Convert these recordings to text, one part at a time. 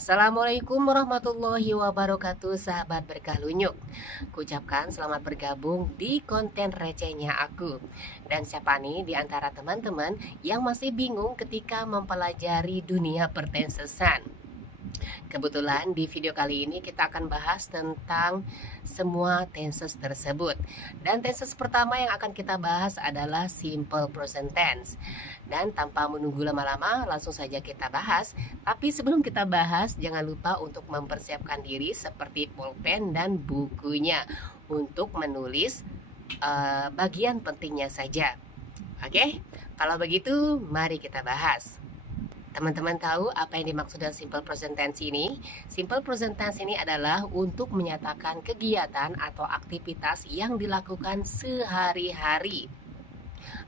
Assalamualaikum warahmatullahi wabarakatuh, sahabat berkah lunyuk. Kuucapkan selamat bergabung di konten recehnya aku. Dan siapa nih di antara teman-teman yang masih bingung ketika mempelajari dunia pertensesan? Kebetulan di video kali ini kita akan bahas tentang semua tenses tersebut. Dan tenses pertama yang akan kita bahas adalah simple present tense. Dan tanpa menunggu lama-lama langsung saja kita bahas. Tapi sebelum kita bahas jangan lupa untuk mempersiapkan diri seperti pulpen dan bukunya untuk menulis bagian pentingnya saja. Oke, kalau begitu mari kita bahas. Teman-teman tahu apa yang dimaksud dengan simple present tense ini? Simple present tense ini adalah untuk menyatakan kegiatan atau aktivitas yang dilakukan sehari-hari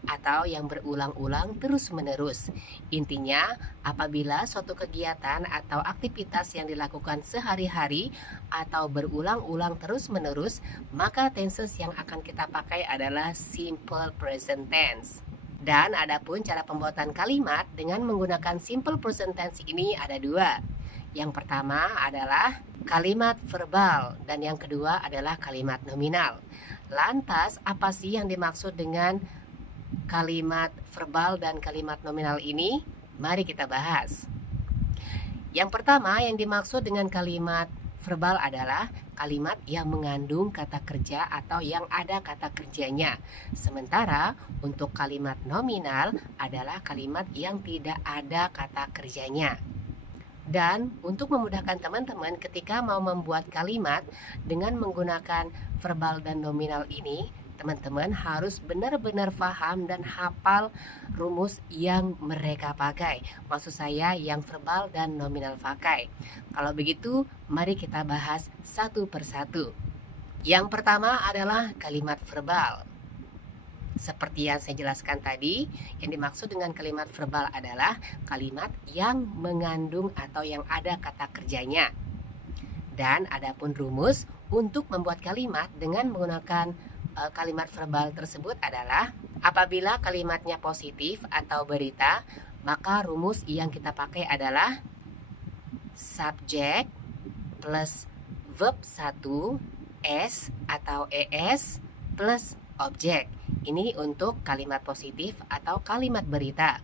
atau yang berulang-ulang terus-menerus. Intinya, apabila suatu kegiatan atau aktivitas yang dilakukan sehari-hari atau berulang-ulang terus-menerus, maka tenses yang akan kita pakai adalah simple present tense. Dan adapun cara pembuatan kalimat dengan menggunakan simple present tense ini ada dua. Yang pertama adalah kalimat verbal dan yang kedua adalah kalimat nominal. Lantas apa sih yang dimaksud dengan kalimat verbal dan kalimat nominal ini? Mari kita bahas. Yang pertama yang dimaksud dengan kalimat verbal adalah kalimat yang mengandung kata kerja atau yang ada kata kerjanya. Sementara untuk kalimat nominal adalah kalimat yang tidak ada kata kerjanya. Dan untuk memudahkan teman-teman ketika mau membuat kalimat dengan menggunakan verbal dan nominal ini, teman-teman harus benar-benar paham dan hafal rumus yang mereka pakai. Maksud saya yang verbal dan nominal pakai. Kalau begitu, mari kita bahas satu persatu. Yang pertama adalah kalimat verbal. Seperti yang saya jelaskan tadi, yang dimaksud dengan kalimat verbal adalah kalimat yang mengandung atau yang ada kata kerjanya. Dan adapun rumus untuk membuat kalimat dengan menggunakan kalimat verbal tersebut adalah apabila kalimatnya positif atau berita, maka rumus yang kita pakai adalah subjek plus verb 1 s atau es plus objek. Ini untuk kalimat positif atau kalimat berita.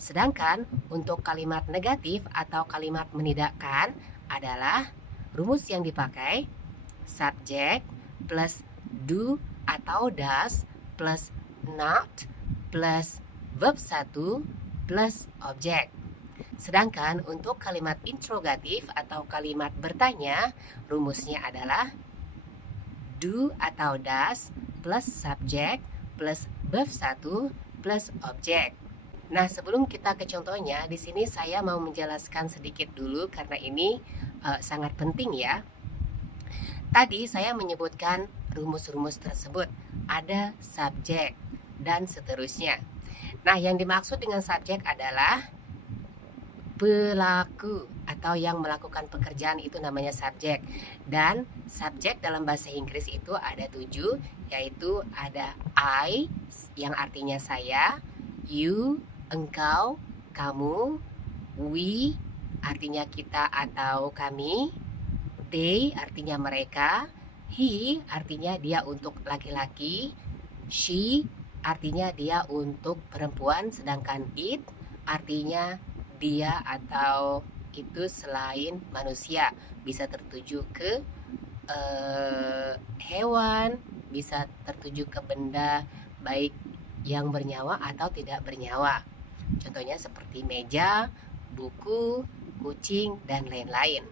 Sedangkan untuk kalimat negatif atau kalimat menidakkan adalah rumus yang dipakai subjek plus do atau does plus not plus verb 1 plus objek. Sedangkan untuk kalimat interrogatif atau kalimat bertanya, rumusnya adalah do atau does plus subjek plus verb 1 plus objek. Nah, sebelum kita ke contohnya, di sini saya mau menjelaskan sedikit dulu karena ini sangat penting ya. Tadi saya menyebutkan rumus-rumus tersebut, ada subjek dan seterusnya. Nah, yang dimaksud dengan subjek adalah pelaku atau yang melakukan pekerjaan itu namanya subjek. Dan subjek dalam bahasa Inggris itu ada 7, yaitu ada I yang artinya saya, you, engkau, kamu, we artinya kita atau kami, they artinya mereka, he artinya dia untuk laki-laki, she artinya dia untuk perempuan, sedangkan it artinya dia atau itu selain manusia, bisa tertuju ke hewan, bisa tertuju ke benda baik yang bernyawa atau tidak bernyawa. Contohnya seperti meja, buku, kucing, dan lain-lain.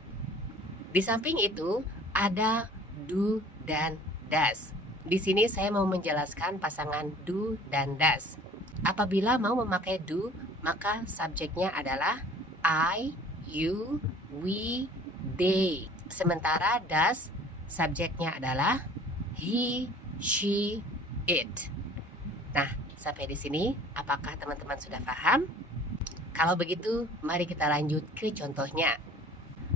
Di samping itu ada do dan does. Di sini saya mau menjelaskan pasangan do dan does. Apabila mau memakai do, maka subjeknya adalah I, you, we, they. Sementara does, subjeknya adalah he, she, it. Nah, sampai di sini apakah teman-teman sudah paham? Kalau begitu, mari kita lanjut ke contohnya.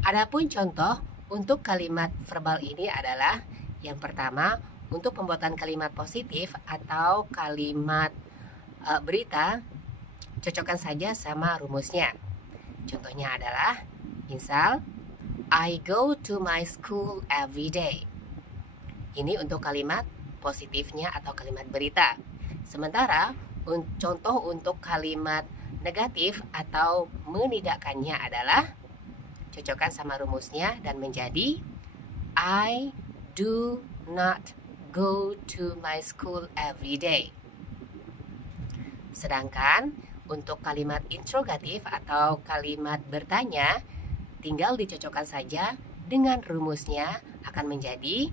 Adapun contoh untuk kalimat verbal ini adalah yang pertama, untuk pembuatan kalimat positif atau kalimat berita, cocokkan saja sama rumusnya. Contohnya adalah misal I go to my school every day. Ini untuk kalimat positifnya atau kalimat berita. Sementara contoh untuk kalimat negatif atau menidakkannya adalah cocokkan sama rumusnya dan menjadi I do not go to my school every day. Sedangkan untuk kalimat interrogatif atau kalimat bertanya tinggal dicocokkan saja dengan rumusnya akan menjadi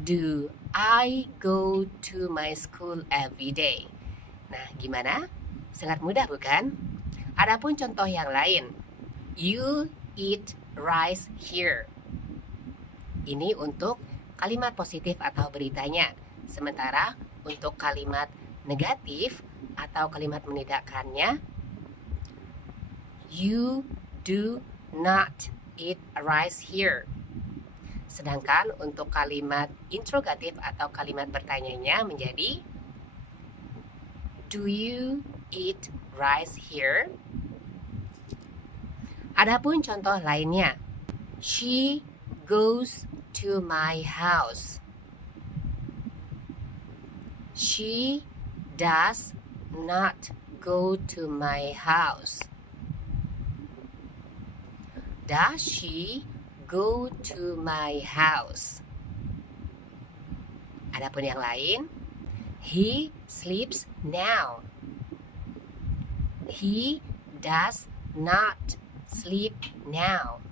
Do I go to my school every day? Nah, gimana? Sangat mudah bukan? Adapun contoh yang lain, you eat rice here. Ini untuk kalimat positif atau beritanya. Sementara untuk kalimat negatif atau kalimat menidakkannya, you do not eat rice here. Sedangkan untuk kalimat interrogatif atau kalimat bertanyanya menjadi do you eat rice here? Adapun contoh lainnya, she goes to my house. She does not go to my house. Does she go to my house? Adapun yang lain, he sleeps now. He does not sleep now.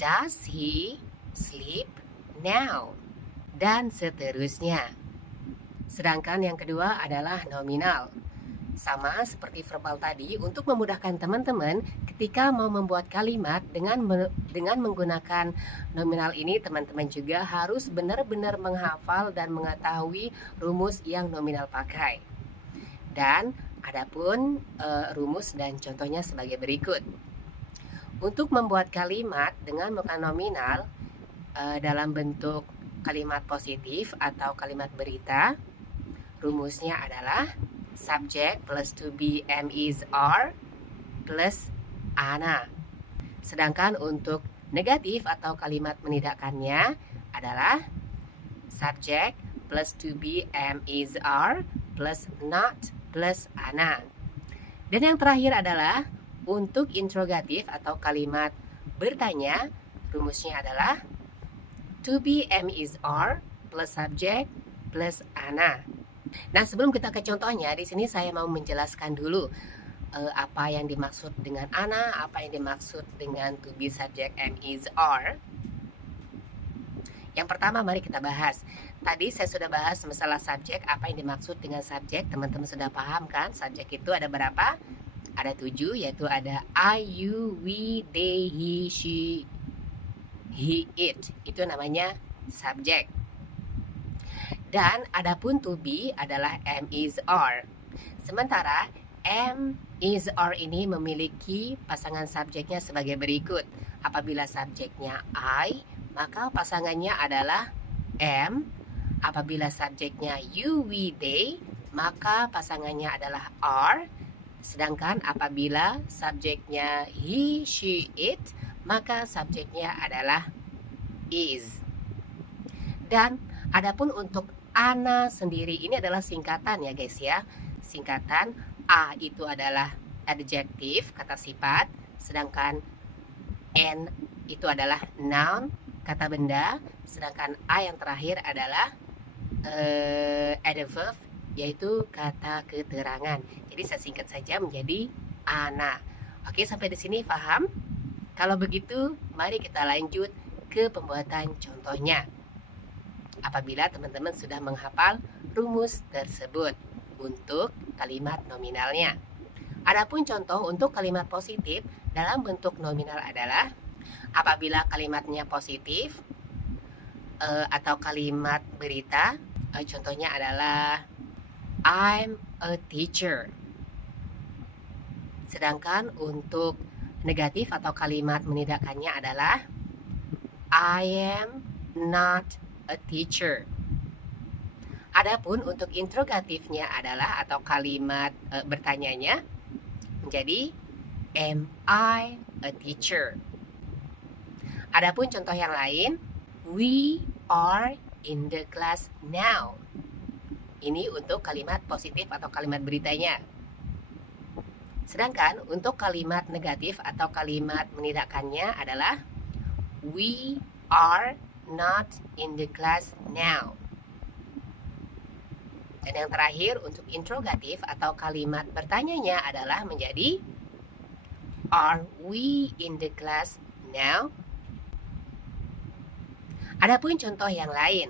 Does he sleep now? Dan seterusnya. Sedangkan yang kedua adalah nominal. Sama seperti verbal tadi, untuk memudahkan teman-teman ketika mau membuat kalimat dengan menggunakan nominal ini, teman-teman juga harus benar-benar menghafal dan mengetahui rumus yang nominal pakai. Dan adapun rumus dan contohnya sebagai berikut. Untuk membuat kalimat dengan menggunakan nominal dalam bentuk kalimat positif atau kalimat berita, rumusnya adalah subject plus to be am is are plus ana. Sedangkan untuk negatif atau kalimat menidakkannya adalah subject plus to be am is are plus not plus ana. Dan yang terakhir adalah untuk interrogatif atau kalimat bertanya, rumusnya adalah to be am is are plus subject plus ana. Nah, sebelum kita ke contohnya, di sini saya mau menjelaskan dulu apa yang dimaksud dengan ana, apa yang dimaksud dengan to be subject am is are. Yang pertama mari kita bahas. Tadi saya sudah bahas masalah subjek, apa yang dimaksud dengan subjek. Teman-teman sudah paham kan? Subjek itu ada berapa? Ada 7, yaitu ada I, you, we, they, he, she, he, it. Itu namanya subjek. Dan adapun to be adalah am is are. Sementara am is are ini memiliki pasangan subjeknya sebagai berikut. Apabila subjeknya I, maka pasangannya adalah am. Apabila subjeknya you, we, they, maka pasangannya adalah are. Sedangkan apabila subjeknya he, she, it, maka subjeknya adalah is. Dan adapun untuk ana sendiri, ini adalah singkatan ya guys ya. Singkatan a itu adalah adjektif, kata sifat. Sedangkan n itu adalah noun, kata benda. Sedangkan a yang terakhir adalah adverb, yaitu kata keterangan. Jadi saya singkat saja menjadi ana. Oke, sampai di sini paham? Kalau begitu, mari kita lanjut ke pembuatan contohnya. Apabila teman-teman sudah menghafal rumus tersebut untuk kalimat nominalnya. Adapun contoh untuk kalimat positif dalam bentuk nominal adalah apabila kalimatnya positif atau kalimat berita, contohnya adalah I'm a teacher. Sedangkan untuk negatif atau kalimat menidakkannya adalah I am not a teacher. Adapun untuk interrogatifnya adalah atau kalimat bertanyanya menjadi Am I a teacher? Adapun contoh yang lain, we are in the class now. Ini untuk kalimat positif atau kalimat beritanya. Sedangkan untuk kalimat negatif atau kalimat menidakkannya adalah we are not in the class now. Dan yang terakhir untuk interrogatif atau kalimat bertanyanya adalah menjadi are we in the class now? Adapun contoh yang lain,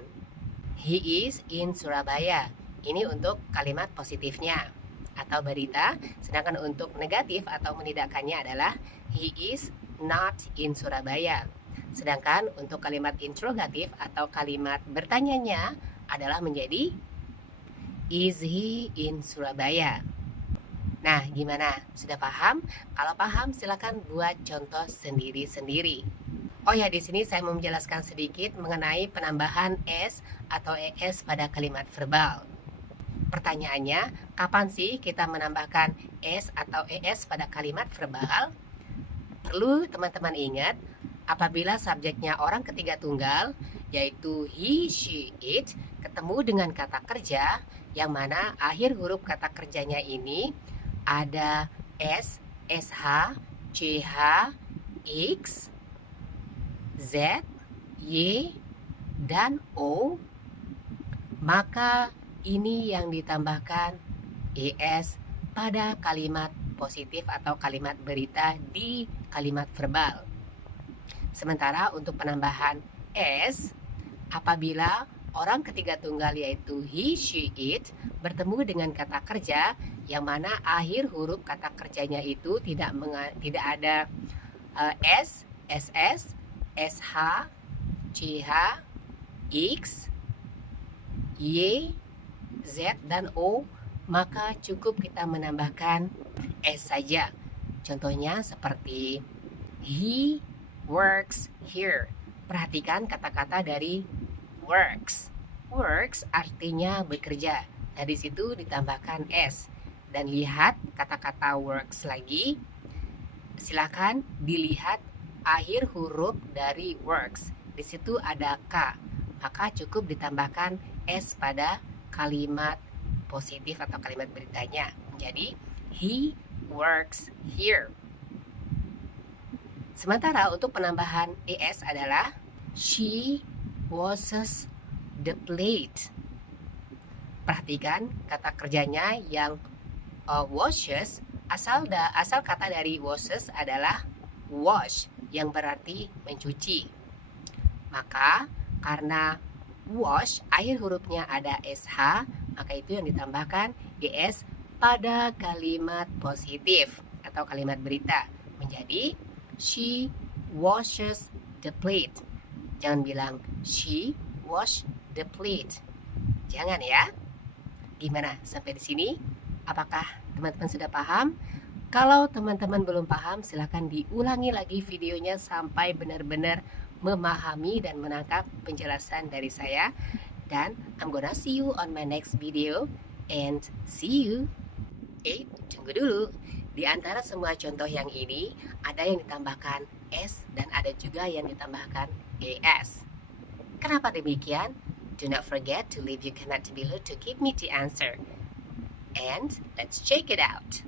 he is in Surabaya. Ini untuk kalimat positifnya atau berita, sedangkan untuk negatif atau menidakkannya adalah he is not in Surabaya. Sedangkan untuk kalimat interrogatif atau kalimat bertanyanya adalah menjadi is he in Surabaya? Nah, gimana? Sudah paham? Kalau paham, silakan buat contoh sendiri-sendiri. Oh ya, di sini saya mau menjelaskan sedikit mengenai penambahan s atau es pada kalimat verbal. Pertanyaannya, kapan sih kita menambahkan s atau es pada kalimat verbal? Perlu teman-teman ingat, apabila subjeknya orang ketiga tunggal, yaitu he, she, it, ketemu dengan kata kerja, yang mana akhir huruf kata kerjanya ini ada S, SH, CH, X, Z, Y, dan O, maka ini yang ditambahkan ES pada kalimat positif atau kalimat berita di kalimat verbal. Sementara untuk penambahan S, apabila orang ketiga tunggal yaitu he, she, it bertemu dengan kata kerja yang mana akhir huruf kata kerjanya itu tidak ada S, SS, SH, CH, X, Y, Z, dan O, maka cukup kita menambahkan S saja. Contohnya seperti he works here. Perhatikan kata-kata dari works. Works artinya bekerja. Nah, di situ ditambahkan S. Dan lihat kata-kata works lagi. Silakan dilihat akhir huruf dari works. Di situ ada K. Maka cukup ditambahkan S pada kalimat positif atau kalimat beritanya. Jadi, he works here. Sementara untuk penambahan ES adalah she washes the plate. Perhatikan kata kerjanya yang washes, asal kata dari washes adalah wash, yang berarti mencuci. Maka karena wash akhir hurufnya ada SH, maka itu yang ditambahkan ES pada kalimat positif atau kalimat berita menjadi she washes the plate. Jangan bilang she wash the plate. Jangan ya. Gimana sampai di sini? Apakah teman-teman sudah paham? Kalau teman-teman belum paham, silakan diulangi lagi videonya sampai benar-benar memahami dan menangkap penjelasan dari saya. Dan I'm gonna see you on my next video. And see you. Tunggu dulu. Di antara semua contoh yang ini, ada yang ditambahkan S dan ada juga yang ditambahkan ES. Kenapa demikian? Do not forget to leave your comment below to give me the answer. And let's check it out.